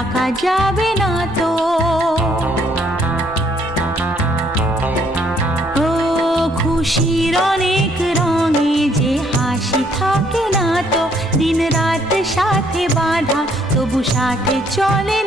রাখা যাবে না তো। ও খুশির অনেক রঙে যে হাসি থাকে না তো, দিন রাত সাথে বাঁধা তবু সাথে চলে